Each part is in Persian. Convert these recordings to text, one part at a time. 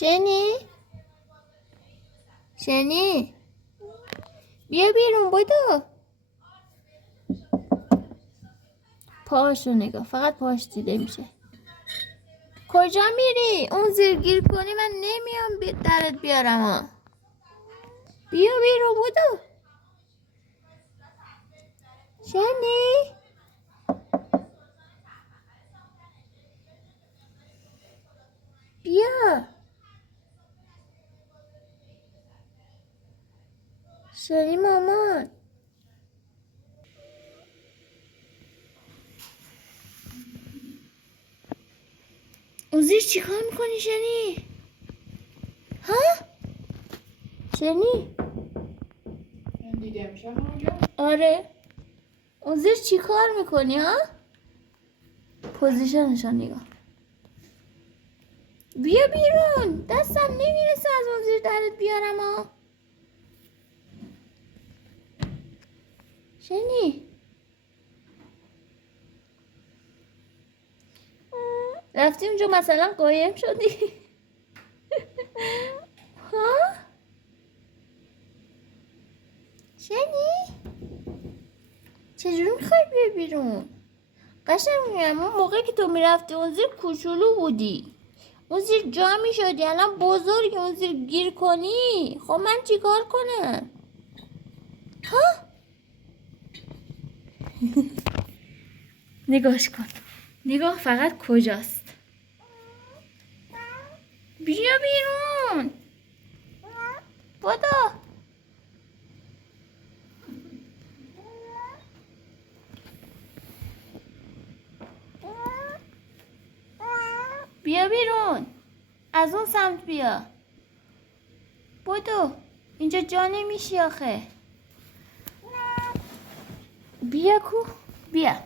شنی؟ شنی؟ بیا بیرون بدو. پاهاشو نگاه، فقط پاهاش دیده میشه. کجا میری؟ اون زیرگیر کنی من نمیام درت بیارم ها. بیا بیرون بدو. شنی؟ بیا. شنی مامان. اون زیر چی کار میکنی شنی؟ ها؟ شنی؟ من دیده میشه اونجا؟ آره. اون زیر چی کار میکنی ها؟ پوزیشنشان نگاه. بیا بیرون. دستم نمیرسه از اون زیر درت بیارم ها. شنی؟ رفتی اونجا مثلا قایم شدی؟ ها؟ شنی؟ چجوری میخوای بیای بیرون؟ قشنگ میگم اون موقع که تو میرفتی اون زیر کوچولو بودی، اون زیر جا میشدی، الان بزرگی اون زیر گیر کنی. خب من چیکار کنم؟ ها؟ نگاش کن، نگاه فقط کجاست. بیا بیرون. بدو. بیا بیرون. از اون سمت بیا. بدو. اینجا جا نمیشی آخه. بیا کو. بیا.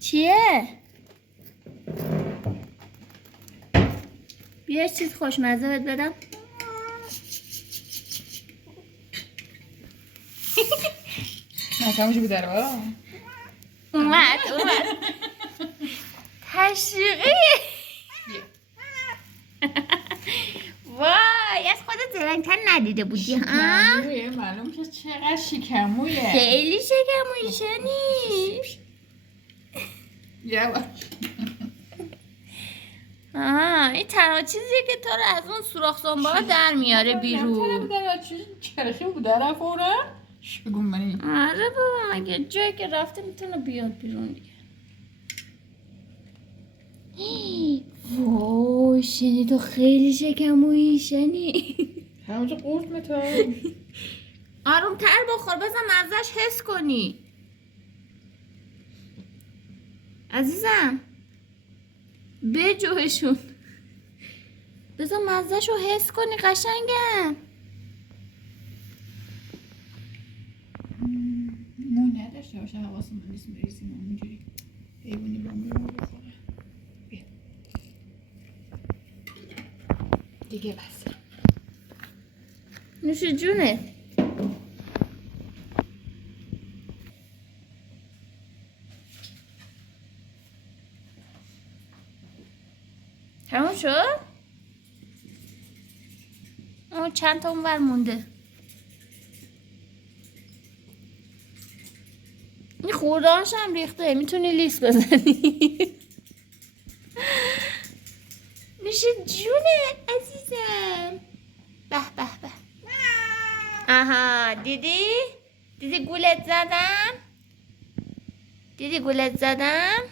چیه؟ بیا چیز خوشمزه بهت بدم. نکمشو بیداره با اومد تشویقی. وای از خودت زرنگ‌تر ندیده بودی ها؟ شکمویه معلوم که چقدر شکمویه. خیلی شکمویی شنی. یواش. این تنها چیزیه که تو رو از اون سوراخ سنباها در میاره بیرون. چرخی بوداره فورا شگون منی. آره بابا مگه جایی که رفته میتونه بیاد بیرون دیگه. وای شنی تو خیلی شکمویی شنی. همونجا قورت میتون. آروم تر بخور بزن مزهش حس کنی عزیزم. بجوشون بزن مزهش رو حس کنی قشنگم. مو نداشته باشه حواسمون نیست بریزیم اونجوری حیوانی با مو بخوره. بیا دیگه بس. نوش جونه. تموم شد؟ چند تا اونور مونده. این خوردهاش هم ریخته میتونی لیست بزنی. نوش جونه عزیزم. به به به. آها دیدی؟ دیدی گولت زدم؟ دیدی گولت زدم؟